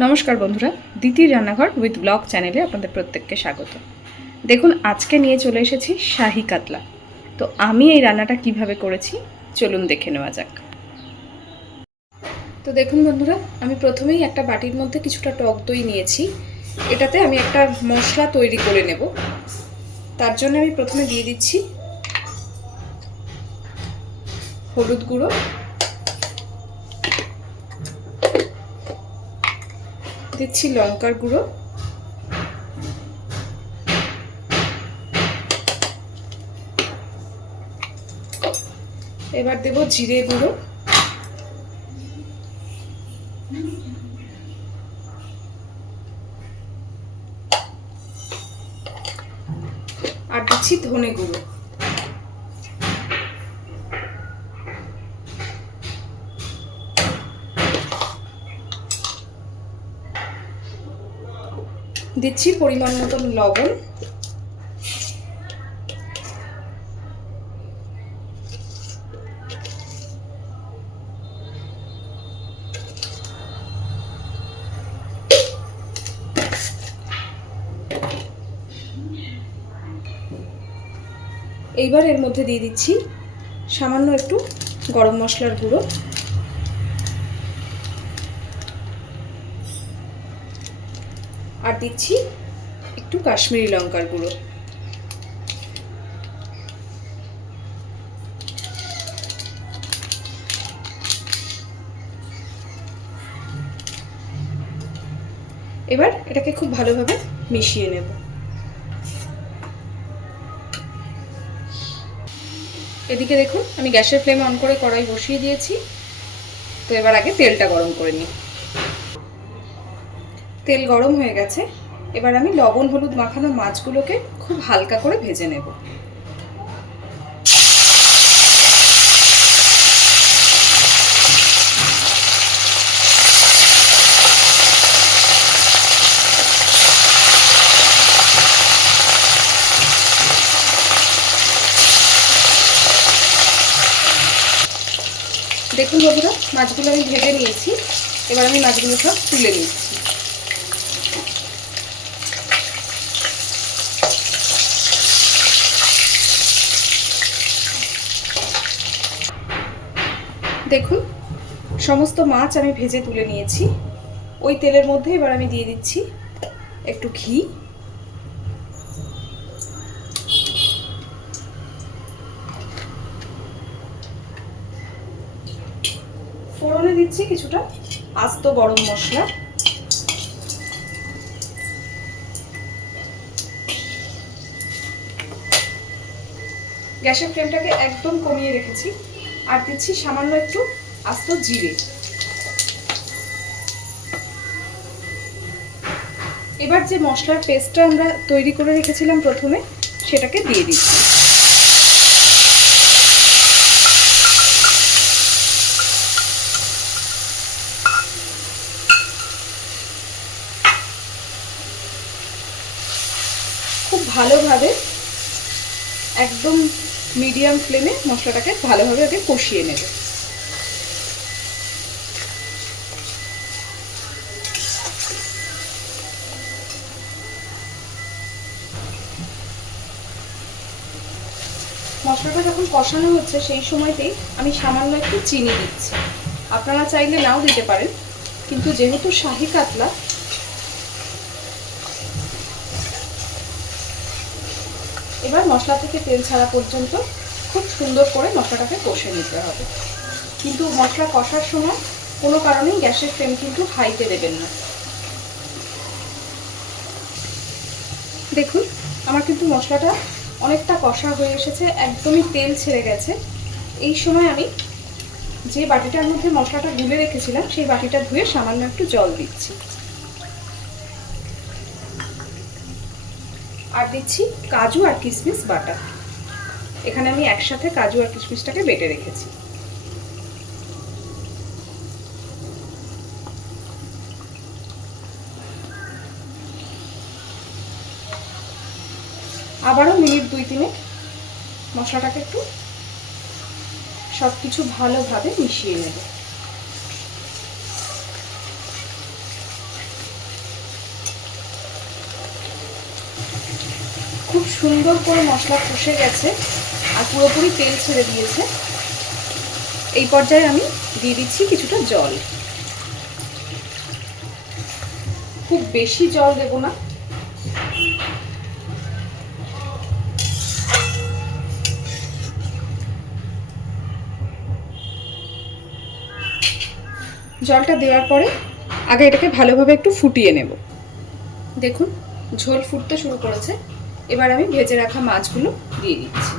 নমস্কার বন্ধুরা, দ্বিতীয় রান্নাঘর উইথ ব্লগ চ্যানেলে আপনাদের প্রত্যেককে স্বাগত। দেখুন, আজকে নিয়ে চলে এসেছি শাহি কাতলা। তো আমি এই রান্নাটা কীভাবে করেছি, চলুন দেখে নেওয়া যাক। তো দেখুন বন্ধুরা, আমি প্রথমেই একটা বাটির মধ্যে কিছুটা টক দই নিয়েছি। এটাতে আমি একটা মশলা তৈরি করে নেব। তার জন্য আমি প্রথমে দিয়ে দিচ্ছি হলুদ গুঁড়ো। দিচ্ছি লঙ্কার গুঁড়ো। এবার দেব জিরে গুঁড়ো। আর দিচ্ছি ধনে গুঁড়ো। দিচ্ছি পরিমাণ মতন লবণ। এইবার এর মধ্যে দিয়ে দিচ্ছি সামান্য একটু গরম মশলার গুঁড়ো। আর দিচ্ছি একটু কাশ্মীরি লঙ্কার গুঁড়ো। এবার এটাকে খুব ভালোভাবে মিশিয়ে নেব। এদিকে দেখুন, আমি গ্যাসের ফ্লেম অন করে কড়াই বসিয়ে দিয়েছি। তো এবার আগে তেলটা গরম করে নিই। তেল গরম হয়ে গেছে। এবার আমি লবণ, হলুদ মাখানো মাছগুলোকে খুব হালকা করে ভেজে নেব। দেখুন বন্ধুরা, মাছগুলো আমি ভেজে নিয়েছি। এবার আমি মাছগুলো সব তুলে নিচ্ছি। দেখুন, সমস্ত মাছ আমি ভেজে তুলে নিয়েছি। ওই তেলের মধ্যে এবার আমি দিয়ে দিচ্ছি একটু ঘি। ফোড়নে দিচ্ছি কিছুটা আস্ত গরম মশলা। গ্যাসের ফ্লেমটাকে একদম কমিয়ে রেখেছি। আর দিচ্ছি সামান্য একটু আস্ত জিরে। এবার যে মশলার পেস্টটা আমরা তৈরি করে রেখেছিলাম প্রথমে, সেটাকে দিয়ে দিচ্ছি। খুব ভালোভাবে একদম মিডিয়াম ফ্লেমে মশলাটাকে ভালোভাবে আগে কষিয়ে নেবে। মশলাটা যখন কষানো হচ্ছে, সেই সময়তেই আমি সামান্য একটু চিনি দিচ্ছি। আপনারা চাইলে নাও দিতে পারেন, কিন্তু যেহেতু শাহি কাতলা এবার মশলা থেকে তেল ছাড়া পর্যন্ত খুব সুন্দর করে মশলাটাকে কষে নিতে হবে। কিন্তু মশলা কষার সময় কোনো কারণেই গ্যাসের ফ্লেম কিন্তু হাইতে দেবেন না। দেখুন, আমার কিন্তু মশলাটা অনেকটা কষা হয়ে এসেছে, একদমই তেল ছেড়ে গেছে। এই সময় আমি যে বাটিটার মধ্যে মশলাটা গুলে রেখেছিলাম, সেই বাটিটা ধুয়ে সামান্য একটু জল দিচ্ছি। আর দিচ্ছি কাজু আর কিশমিশ বাটা। এখানে আমি একসাথে কাজু আর কিশমিশটাকে বেটে রেখেছি। আবারও মিনিট দুই তিনে মশলাটাকে একটু সব কিছু ভালোভাবে মিশিয়ে নেব। খুব সুন্দর করে মশলা কষে গেছে আর পুরোপুরি তেল ছেড়ে দিয়েছে। এই পর্যায়ে আমি দিয়ে দিচ্ছি কিছুটা জল। খুব বেশি জল দেব না। জলটা দেওয়ার পরে আগে এটাকে ভালোভাবে একটু ফুটিয়ে নেব। দেখুন, ঝোল ফুটতে শুরু করেছে। এবার আমি ভেজে রাখা মাছগুলো দিয়ে দিচ্ছি।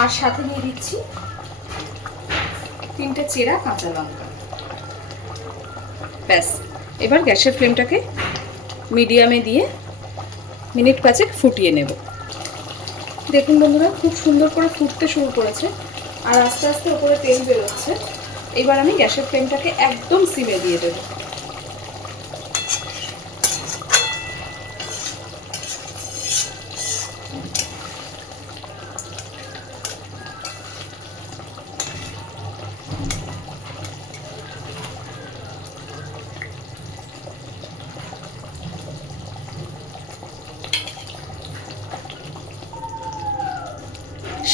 আর সাথে দিয়ে দিচ্ছি তিনটে চেরা কাঁচা লঙ্কা। ব্যাস, এবার গ্যাসের ফ্লেমটাকে মিডিয়ামে দিয়ে মিনিট পাঁচেক ফুটিয়ে নেব। দেখুন বন্ধুরা, খুব সুন্দর করে ফুটতে শুরু করেছে আর আস্তে আস্তে ওপরে তেল বেরোচ্ছে। এবার আমি গ্যাসের ফ্লেমটাকে একদম সিমে দিয়ে দেবো।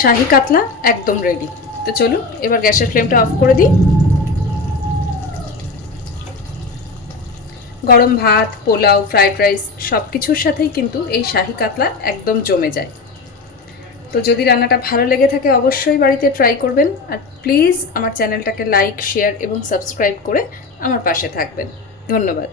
শাহি কাতলা একদম রেডি তো চলুন, এবার গ্যাসের ফ্লেমটা অফ করে দিই। গরম ভাত, পোলাও ফ্রাইড রাইস সব কিছুর সাথেই কিন্তু এই শাহি কাতলা একদম জমে যায়। তো যদি রান্নাটা ভালো লেগে থাকে, অবশ্যই বাড়িতে ট্রাই করবেন। আর প্লিজ আমার চ্যানেলটাকে লাইক শেয়ার এবং সাবস্ক্রাইব করে আমার পাশে থাকবেন। ধন্যবাদ।